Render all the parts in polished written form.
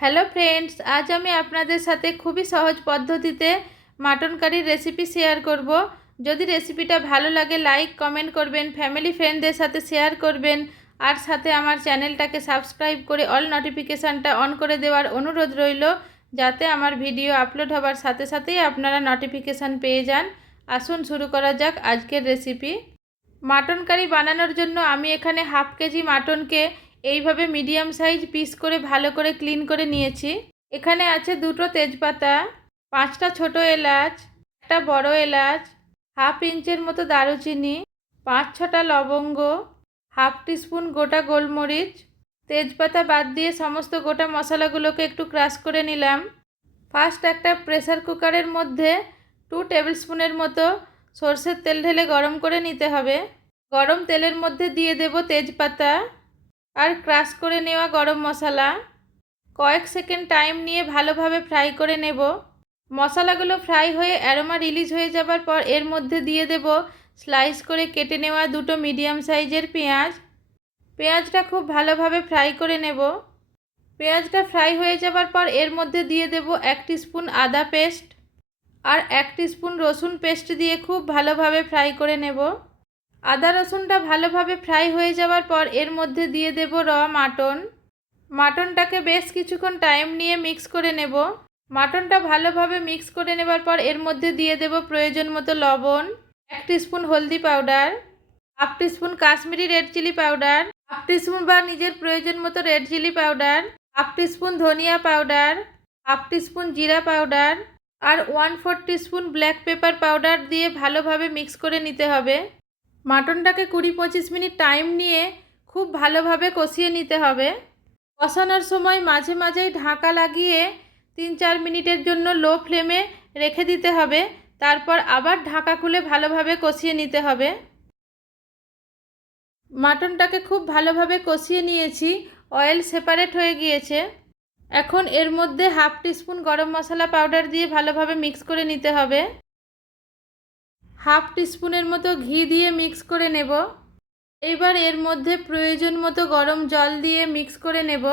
Hello friends, আজ আমি আপনাদের সাথে খুবই সহজ পদ্ধতিতে মাটন কারির রেসিপি শেয়ার করব। যদি রেসিপিটা ভালো লাগে লাইক কমেন্ট করবেন, ফ্যামিলি ফ্রেন্ডদের সাথে শেয়ার করবেন, আর সাথে আমার চ্যানেলটাকে সাবস্ক্রাইব করে অল নোটিফিকেশানটা অন করে দেওয়ার অনুরোধ রইল, যাতে আমার ভিডিও আপলোড হবার সাথে সাথেই আপনারা নোটিফিকেশান পেয়ে যান। আসুন শুরু করা যাক আজকের রেসিপি। মাটন কারি বানানোর জন্য আমি এখানে হাফ কেজি মাটনকে এইভাবে মিডিয়াম সাইজ পিস করে ভালো করে ক্লিন করে নিয়েছি। এখানে আছে দুটো তেজপাতা, 5টা ছোট এলাচ, একটা বড় এলাচ, হাফ ইঞ্চের মতো দারুচিনি, 5-6টা লবঙ্গ, হাফ টিস্পুন গোটা গোলমরিচ। তেজপাতা বাদ দিয়ে সমস্ত গোটা মশলাগুলোকে একটু ক্রাশ করে নিলাম। ফার্স্ট একটা প্রেসার কুকারের মধ্যে 2 টেবিল স্পুনের মতো সরষের তেল ঢেলে গরম করে নিতে হবে। গরম তেলের মধ্যে দিয়ে দেব তেজপাতা আর ক্রাশ করে নেওয়া গরম মশলা। কয়েক সেকেন্ড টাইম নিয়ে ভালোভাবে ফ্রাই করে নেব। মশলাগুলো ফ্রাই হয়ে অ্যারোমা রিলিজ হয়ে যাবার পর এর মধ্যে দিয়ে দেব স্লাইস করে কেটে নেওয়া দুটো মিডিয়াম সাইজের পেঁয়াজ। পেঁয়াজটা খুব ভালোভাবে ফ্রাই করে নেব। পেঁয়াজটা ফ্রাই হয়ে যাবার পর এর মধ্যে দিয়ে দেব 1 টিস্পুন আদা পেস্ট আর 1 টিস্পুন রসুন পেস্ট দিয়ে খুব ভালোভাবে ফ্রাই করে নেব। আদা রসুনটা ভালোভাবে ফ্রাই হয়ে যাওয়ার পর এর মধ্যে দিয়ে দেব মাটনটাকে বেশ কিছুক্ষণ টাইম নিয়ে মিক্স করে নেব। মাটনটা ভালোভাবে মিক্স করে নেবার পর এর মধ্যে দিয়ে দেব প্রয়োজন মতো লবণ, 1 টিস্পুন হলদি powder, half teaspoon Kashmiri red chilli powder, half teaspoon বা নিজের প্রয়োজন মতো red chilli powder, half teaspoon ধনিয়া পাউডার, হাফ টিস্পুন জিরা পাউডার আর 1/4 টিস্পুন ব্ল্যাক পেপার পাউডার দিয়ে ভালোভাবে মিক্স করে নিতে হবে। মাটনটাকে 20-25 মিনিট টাইম নিয়ে খুব ভালোভাবে কষিয়ে নিতে হবে। কষানোর সময় মাঝে মাঝেই ঢাকা লাগিয়ে 3-4 মিনিটের জন্য লো ফ্লেমে রেখে দিতে হবে। তারপর আবার ঢাকা খুলে ভালোভাবে কষিয়ে নিতে হবে। মাটনটাকে খুব ভালোভাবে কষিয়ে নিয়েছি, অয়েল সেপারেট হয়ে গিয়েছে। এখন এর মধ্যে হাফ টিস্পুন গরম মশলা পাউডার দিয়ে ভালোভাবে মিক্স করে নিতে হবে। হাফ টিস্পুনের মতো ঘি দিয়ে মিক্স করে নেব। এবার এর মধ্যে প্রয়োজন মতো গরম জল দিয়ে মিক্স করে নেব।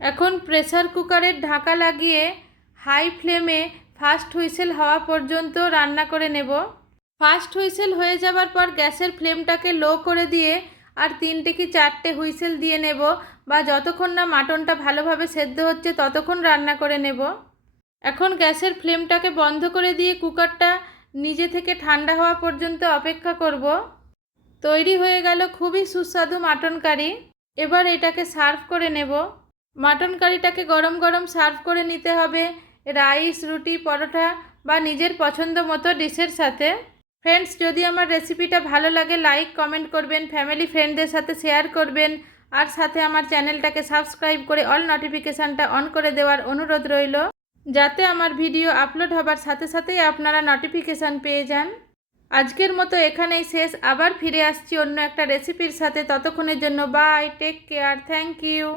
এখন প্রেসার কুকারের ঢাকা লাগিয়ে হাই ফ্লেমে ফার্স্ট হুইসেল হওয়া পর্যন্ত রান্না করে নেব। ফার্স্ট হুইসেল হয়ে যাবার পর গ্যাসের ফ্লেমটাকে লো করে দিয়ে আর 3টে কি 4টে হুইসেল দিয়ে নেব, বা যতক্ষণ না মাটনটা ভালোভাবে সেদ্ধ হচ্ছে ততক্ষণ রান্না করে নেব। এখন গ্যাসের ফ্লেমটাকে বন্ধ করে দিয়ে কুকারটা নিজে থেকে ঠান্ডা হওয়া পর্যন্ত অপেক্ষা করব। তৈরি হয়ে গেল খুবই সুস্বাদু মাটন কারি। এবার এটাকে সার্ভ করে নেব। মাটন কারিটাকে গরম গরম সার্ভ করে নিতে হবে রাইস, রুটি, পরোটা বা নিজের পছন্দ মতো ডিশের সাথে। ফ্রেন্ডস, যদি আমার রেসিপিটা ভালো লাগে লাইক কমেন্ট করবেন, ফ্যামিলি ফ্রেন্ডদের সাথে শেয়ার করবেন, আর সাথে আমার চ্যানেলটাকে সাবস্ক্রাইব করে অল নোটিফিকেশানটা অন করে দেওয়ার অনুরোধ রইল, যাতে আমার ভিডিও আপলোড হবার সাথে সাথেই আপনারা নোটিফিকেশান পেয়ে যান। আজকের মতো এখানেই শেষ। আবার ফিরে আসছি অন্য একটা রেসিপির সাথে। ততক্ষণের জন্য bye, take care, thank you.